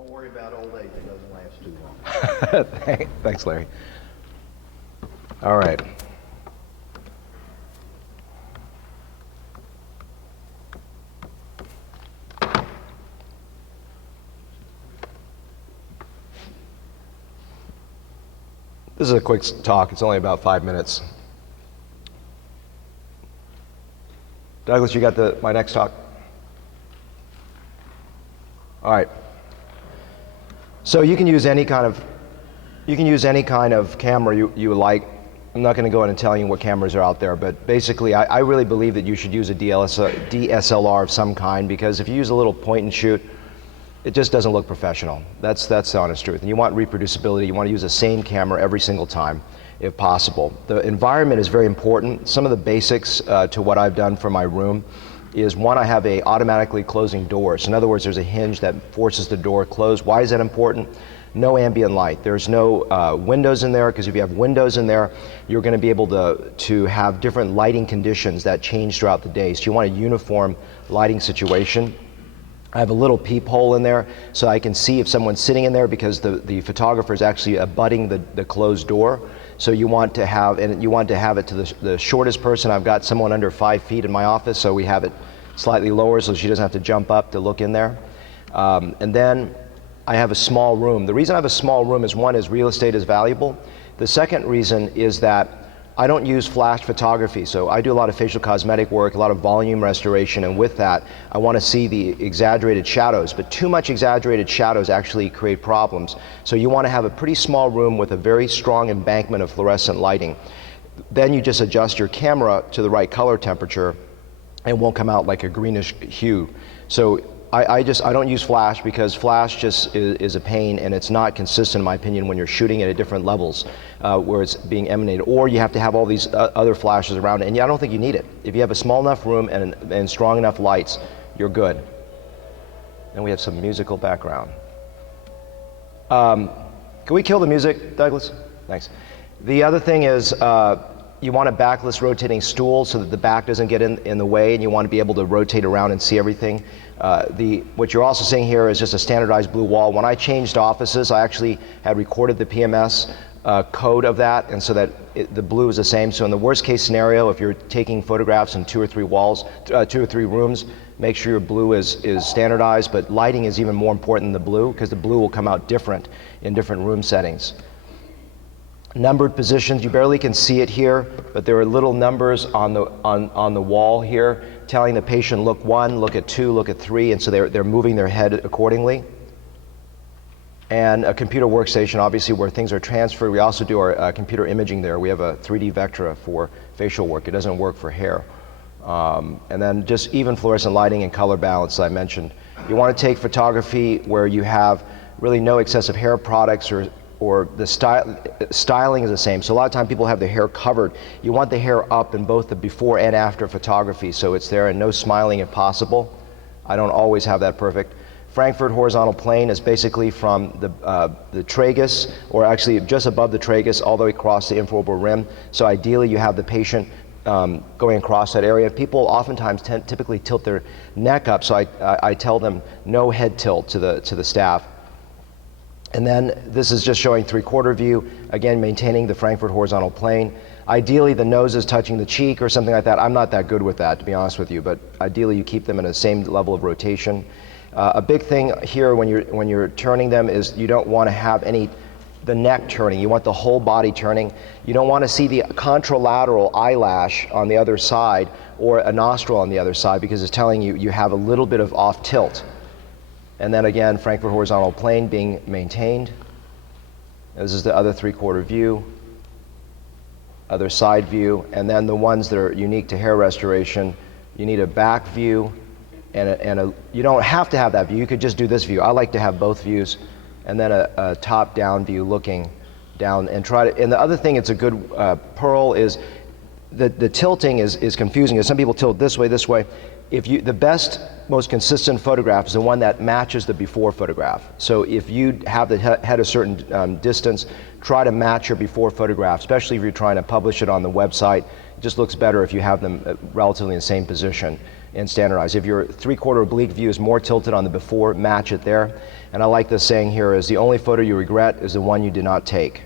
Don't worry about old age, it doesn't last too long. Thanks, Larry. All right. This is a quick talk. It's only about 5 minutes. Douglas, you got my next talk? All right. So you can use any kind of camera you like. I'm not going to go in and tell you what cameras are out there, but basically I really believe that you should use a DSLR of some kind, because if you use a little point and shoot, it just doesn't look professional. That's the honest truth. And you want reproducibility. You want to use the same camera every single time, if possible. The environment is very important. Some of the basics to what I've done for my room is, one, I have a automatically closing door. So in other words, there's a hinge that forces the door closed. Why is that important? No ambient light. There's no windows in there, because if you have windows in there, you're going to be able to have different lighting conditions that change throughout the day. So you want a uniform lighting situation. I have a little peephole in there so I can see if someone's sitting in there, because the photographer is actually abutting the closed door. So you want to have it to the shortest person. I've got someone under 5 feet in my office, so we have it slightly lower so she doesn't have to jump up to look in there. And then I have a small room. The reason I have a small room is, one, is real estate is valuable. The second reason is that I don't use flash photography, so I do a lot of facial cosmetic work, a lot of volume restoration, and with that, I want to see the exaggerated shadows, but too much exaggerated shadows actually create problems. So you want to have a pretty small room with a very strong embankment of fluorescent lighting. Then you just adjust your camera to the right color temperature, and it won't come out like a greenish hue. So I don't use flash, because flash just is a pain, and it's not consistent, in my opinion, when you're shooting it at different levels where it's being emanated, or you have to have all these other flashes around it, and I don't think you need it. If you have a small enough room and strong enough lights, you're good. And we have some musical background. Can we kill the music, Douglas? Thanks. The other thing is, you want a backless rotating stool so that the back doesn't get in the way, and you want to be able to rotate around and see everything. What you're also seeing here is just a standardized blue wall. When I changed offices, I actually had recorded the PMS code of that, and so that the blue is the same. So in the worst case scenario, if you're taking photographs in 2 or 3 walls, 2 or 3 rooms, make sure your blue is standardized, but lighting is even more important than the blue, because the blue will come out different in different room settings. Numbered positions, you barely can see it here, but there are little numbers on the wall here telling the patient, look 1, look at 2, look at 3, and so they're moving their head accordingly. And a computer workstation, obviously, where things are transferred. We also do our computer imaging there. We have a 3D Vectra for facial work. It doesn't work for hair. And then just even fluorescent lighting and color balance, as I mentioned. You want to take photography where you have really no excessive hair products, or the styling is the same. So a lot of times people have their hair covered. You want the hair up in both the before and after photography, so it's there, and no smiling if possible. I don't always have that perfect. Frankfurt horizontal plane is basically from the tragus, or actually just above the tragus, all the way across the infraorbital rim. So ideally you have the patient going across that area. People oftentimes typically tilt their neck up, so I tell them no head tilt to the staff. And then this is just showing 3/4 view, again maintaining the Frankfurt horizontal plane. Ideally the nose is touching the cheek or something like that. I'm not that good with that, to be honest with you, but ideally you keep them in the same level of rotation. A big thing here when you're turning them is you don't want to have the neck turning. You want the whole body turning. You don't want to see the contralateral eyelash on the other side or a nostril on the other side, because it's telling you you have a little bit of off tilt. And then again, Frankfurt horizontal plane being maintained. This is the other 3/4 view, other side view, and then the ones that are unique to hair restoration, you need a back view, and you don't have to have that view. You could just do this view. I like to have both views, and then a top-down view looking down and try to. And the other thing, it's a good pearl is the tilting is confusing. Because some people tilt this way, this way. The best, most consistent photograph is the one that matches the before photograph. So if you have the head a certain distance, try to match your before photograph, especially if you're trying to publish it on the website. It just looks better if you have them relatively in the same position and standardized. If your 3/4 oblique view is more tilted on the before, match it there. And I like this saying here is the only photo you regret is the one you did not take.